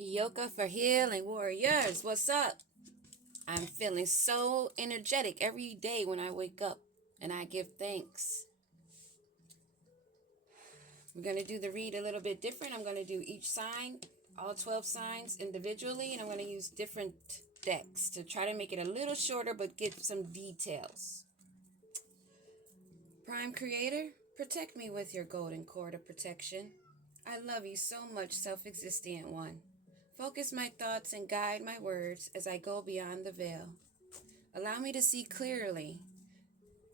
Yoga for healing warriors. What's up? I'm feeling so energetic every day when I wake up and I give thanks. We're going to do the read a little bit different. I'm going to do each sign, all 12 signs individually, and I'm going to use different decks to try to make it a little shorter but get some details. Prime Creator, protect me with your golden cord of protection. I love you so much, self-existent one. Focus my thoughts and guide my words as I go beyond the veil. Allow me to see clearly.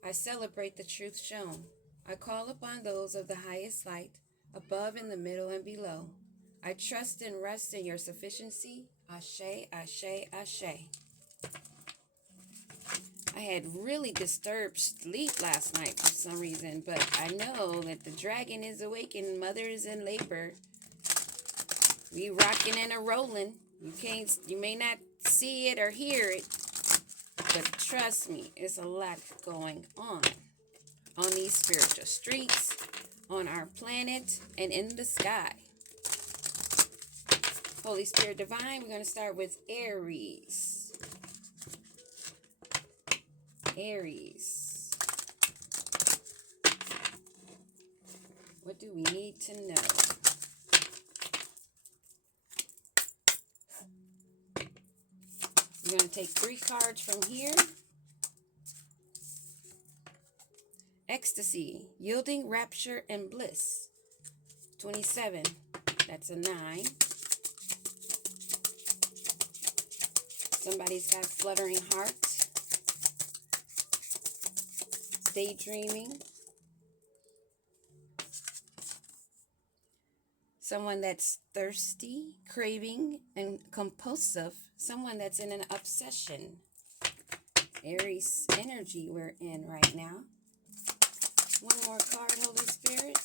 I celebrate the truth shown. I call upon those of the highest light, above, in the middle, and below. I trust and rest in your sufficiency. Ashe, ashe, ashe. I had really disturbed sleep last night for some reason, but I know that the dragon is awake and mother is in labor. We rocking and a rolling. You may not see it or hear it, but trust me, it's a lot going on these spiritual streets, on our planet, and in the sky. Holy Spirit Divine, we're going to start with Aries. Aries. What do we need to know? We're going to take 3 cards from here. Ecstasy, yielding, rapture, and bliss. 27, that's a 9. Somebody's got fluttering heart. Daydreaming. Someone that's thirsty, craving, and compulsive. Someone that's in an obsession. Aries energy we're in right now. One more card, Holy Spirit.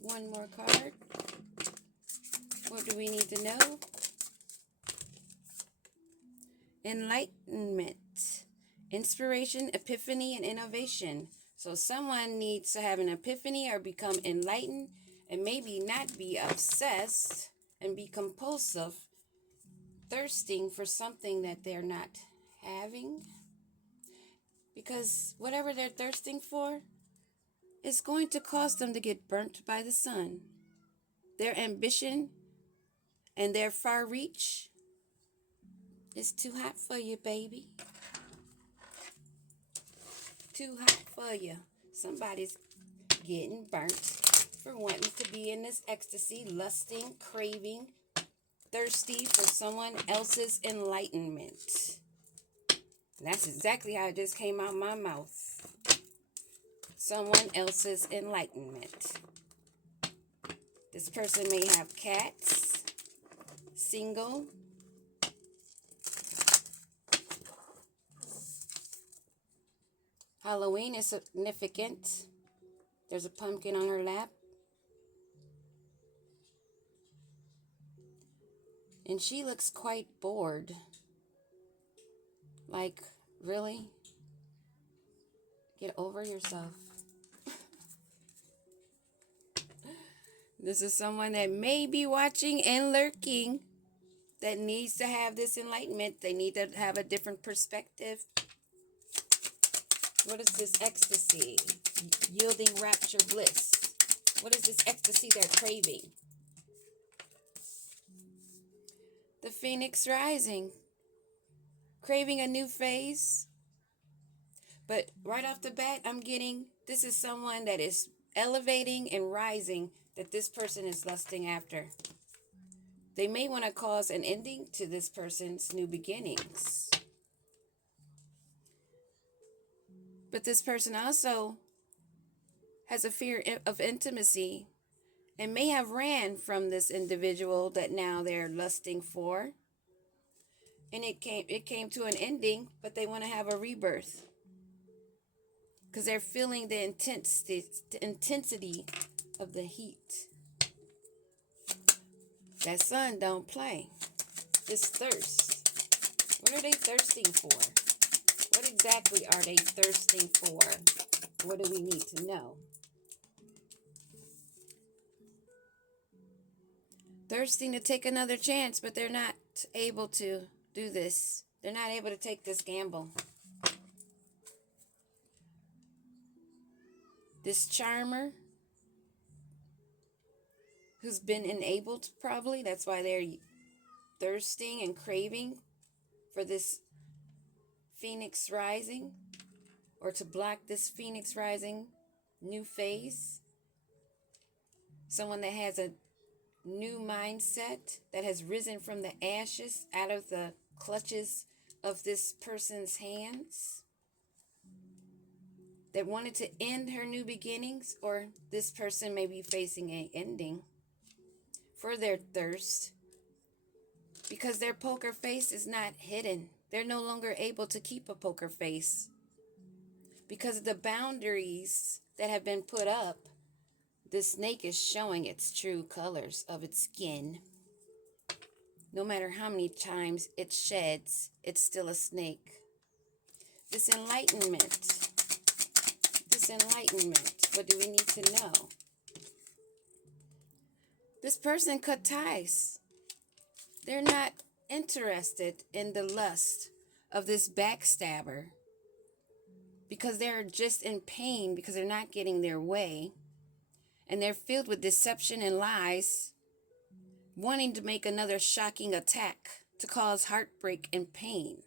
One more card. What do we need to know? Enlightenment, inspiration, epiphany, and innovation. So someone needs to have an epiphany or become enlightened and maybe not be obsessed and be compulsive, thirsting for something that they're not having. Because whatever they're thirsting for is going to cause them to get burnt by the sun. Their ambition and their far reach is too hot for you, baby. Too hot for you. Somebody's getting burnt for wanting to be in this ecstasy, lusting, craving, thirsty for someone else's enlightenment. That's exactly how it just came out my mouth. Someone else's enlightenment. This person may have cats, single, Halloween is significant. There's a pumpkin on her lap. And she looks quite bored. Like, really? Get over yourself. This is someone that may be watching and lurking that needs to have this enlightenment. They need to have a different perspective. What is this ecstasy? Yielding, rapture, bliss. What is this ecstasy they're craving? The Phoenix rising. Craving a new phase. But right off the bat, I'm getting this is someone that is elevating and rising that this person is lusting after. They may want to cause an ending to this person's new beginnings. But this person also has a fear of intimacy and may have ran from this individual that now they're lusting for. And it came to an ending, but they want to have a rebirth. Because they're feeling the intensity of the heat. That sun don't play. This thirst. What are they thirsting for? What exactly are they thirsting for? What do we need to know? thirsting to take another chance, but they're not able to do this. They're not able to take this gamble. This charmer who's been enabled, probably, that's why they're thirsting and craving for this phoenix rising, or to block this phoenix rising new phase. Someone that has a new mindset, that has risen from the ashes out of the clutches of this person's hands, that wanted to end her new beginnings, or this person may be facing an ending for their thirst, because their poker face is not hidden. They're no longer able to keep a poker face because of the boundaries that have been put up. The snake is showing its true colors of its skin. No matter how many times it sheds, it's still a snake. This enlightenment, what do we need to know? This person cut ties. They're not interested in the lust of this backstabber because they're just in pain because they're not getting their way. And they're filled with deception and lies, wanting to make another shocking attack to cause heartbreak and pain.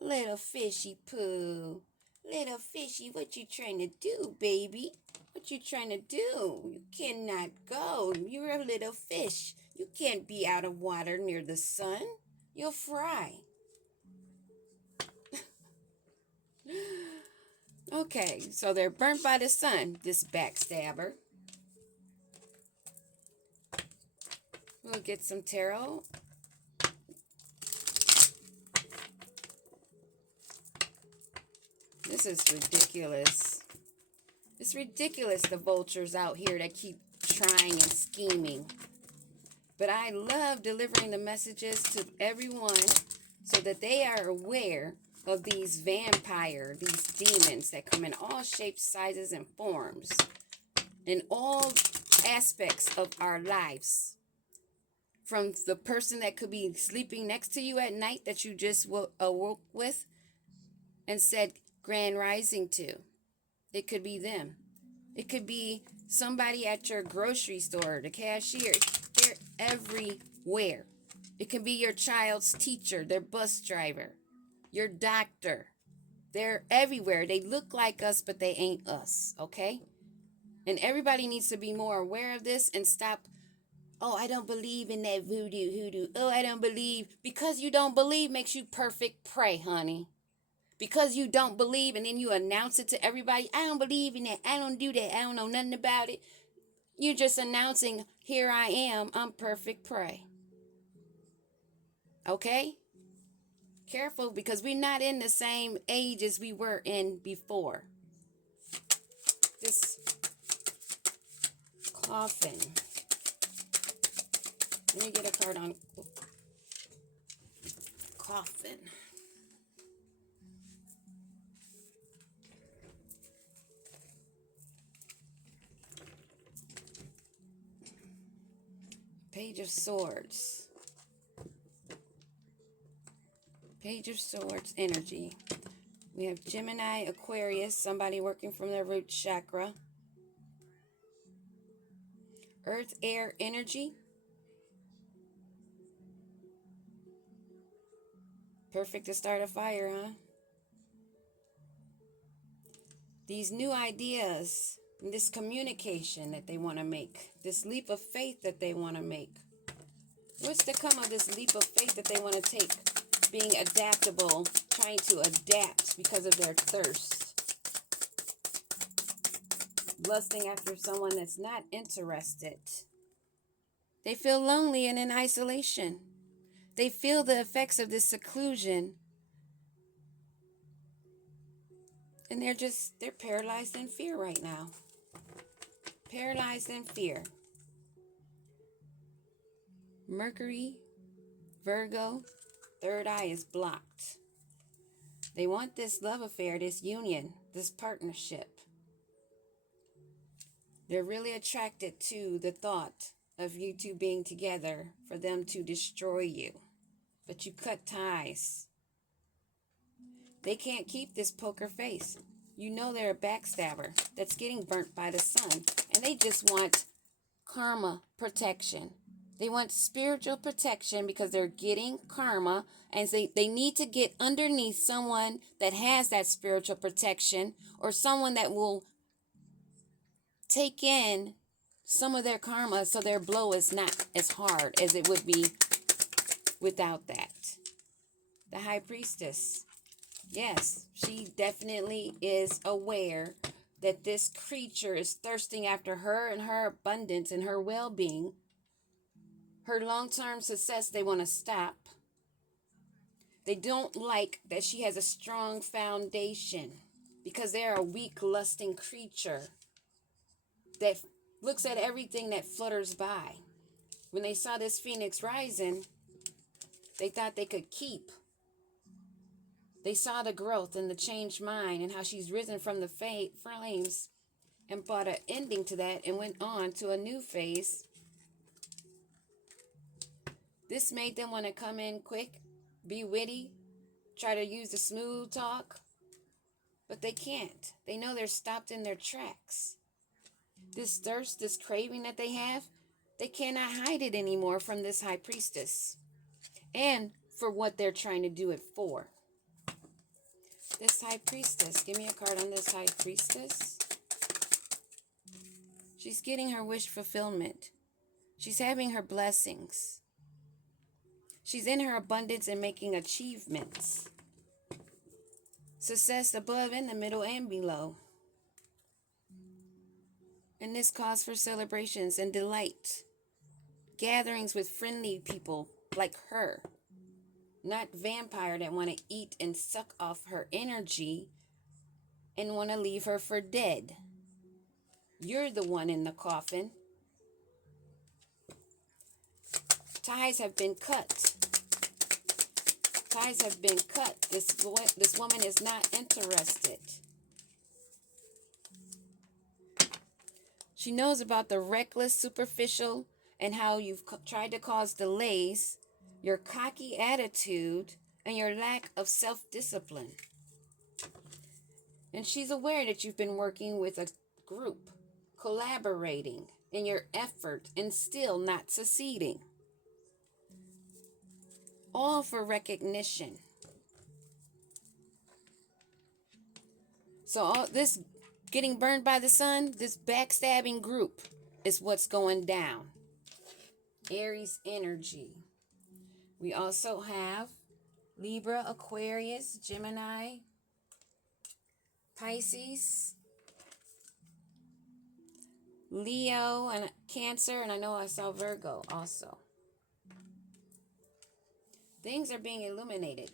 Little fishy poo. Little fishy, what you trying to do, baby? What you trying to do? You cannot go. You're a little fish. You can't be out of water near the sun. You'll fry. Okay, so they're burnt by the sun, this backstabber. We'll get some tarot. This is ridiculous. It's ridiculous, the vultures out here that keep trying and scheming. But I love delivering the messages to everyone so that they are aware of these these demons that come in all shapes, sizes, and forms, in all aspects of our lives. From the person that could be sleeping next to you at night that you just awoke with and said grand rising to. It could be them. It could be somebody at your grocery store, the cashier. They're everywhere. It can be your child's teacher, their bus driver, your doctor. They're everywhere. They look like us, but they ain't us, okay? And everybody needs to be more aware of this and stop, oh, I don't believe in that hoodoo. Oh, I don't believe. Because you don't believe makes you perfect prey, honey. Because you don't believe and then you announce it to everybody, I don't believe in that, I don't do that, I don't know nothing about it. You're just announcing, here I am, I'm perfect prey. Okay? Careful, because we're not in the same age as we were in before. This coffin. Let me get a card on coffin. Page of Swords. Page of Swords energy. We have Gemini, Aquarius, somebody working from their root chakra. Earth, air, energy. Perfect to start a fire, huh? These new ideas, this communication that they want to make, this leap of faith that they want to make. What's to come of this leap of faith that they want to take? Being adaptable, trying to adapt because of their thirst. Lusting after someone that's not interested. They feel lonely and in isolation. They feel the effects of this seclusion. And they're paralyzed in fear right now. Paralyzed in fear. Mercury, Virgo, third eye is blocked. They want this love affair, this union, this partnership. They're really attracted to the thought of you two being together for them to destroy you. But you cut ties. They can't keep this poker face. You know they're a backstabber that's getting burnt by the sun. And they just want karma protection. They want spiritual protection because they're getting karma. And they need to get underneath someone that has that spiritual protection, or someone that will take in some of their karma so their blow is not as hard as it would be without that. The High Priestess. Yes, she definitely is aware that this creature is thirsting after her and her abundance and her well-being. Her long-term success, they want to stop. They don't like that she has a strong foundation because they're a weak, lusting creature that looks at everything that flutters by. When they saw this phoenix rising, they thought they could keep. They saw the growth and the changed mind and how she's risen from the flames and brought an ending to that and went on to a new phase. This made them want to come in quick, be witty, try to use the smooth talk, but they can't. They know they're stopped in their tracks. This thirst, this craving that they have, they cannot hide it anymore from this High Priestess and for what they're trying to do it for. This High Priestess, give me a card on this High Priestess. She's getting her wish fulfillment. She's having her blessings. She's in her abundance and making achievements. Success above, in the middle, and below. And this calls for celebrations and delight. Gatherings with friendly people like her. Not vampire that want to eat and suck off her energy and want to leave her for dead. You're the one in the coffin. Ties have been cut. Ties have been cut. This woman is not interested. She knows about the reckless, superficial, and how you've tried to cause delays, your cocky attitude, and your lack of self-discipline. And she's aware that you've been working with a group, collaborating in your effort, and still not succeeding. All for recognition. So all this getting burned by the sun, this backstabbing group is what's going down. Aries energy. We also have Libra, Aquarius, Gemini, Pisces, Leo, and Cancer, and I know I saw Virgo also. Things are being illuminated.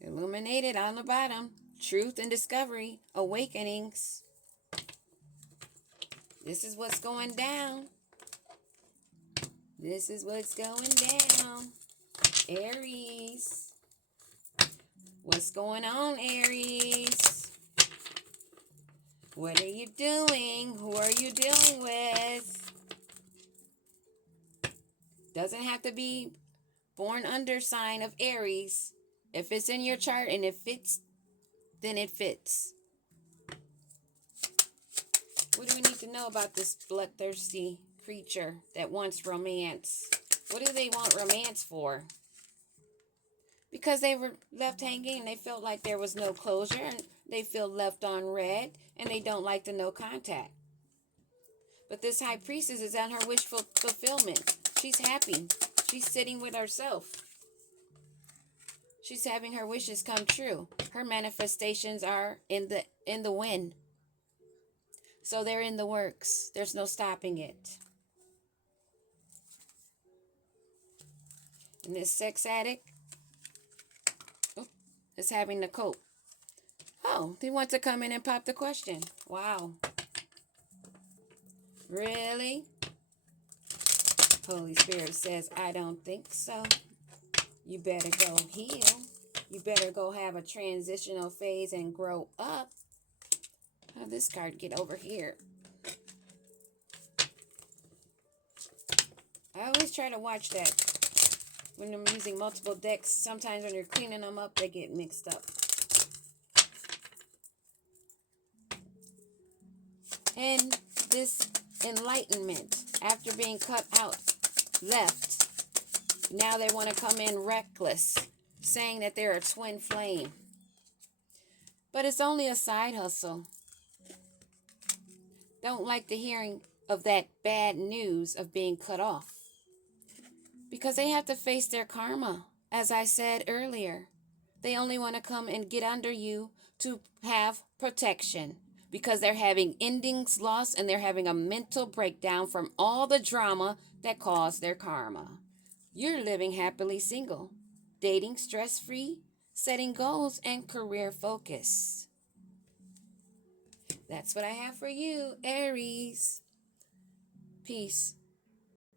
Illuminated on the bottom. Truth and discovery. Awakenings. This is what's going down. This is what's going down. Aries. What's going on, Aries? What are you doing? Who are you dealing with? Doesn't have to be born under sign of Aries. If it's in your chart and it fits, then it fits. What do we need to know about this bloodthirsty creature that wants romance? What do they want romance for? Because they were left hanging and they felt like there was no closure, and they feel left on red, and they don't like the no contact. But this High Priestess is on her wish fulfillment. She's happy. She's sitting with herself. She's having her wishes come true. Her manifestations are in the wind. So they're in the works. There's no stopping it. And this sex addict is having to cope. Oh, they want to come in and pop the question. Wow. Really? Holy Spirit says, I don't think so. You better go heal. You better go have a transitional phase and grow up. How this card get over here? I always try to watch that when I'm using multiple decks. Sometimes when you're cleaning them up, they get mixed up. And this enlightenment, after being cut out, left. Now they want to come in reckless, saying that they're a twin flame. But it's only a side hustle. Don't like the hearing of that bad news of being cut off. Because they have to face their karma, as I said earlier. They only want to come and get under you to have protection. Because they're having endings lost and they're having a mental breakdown from all the drama that caused their karma. You're living happily single, dating stress-free, setting goals, and career focus. That's what I have for you, Aries. Peace.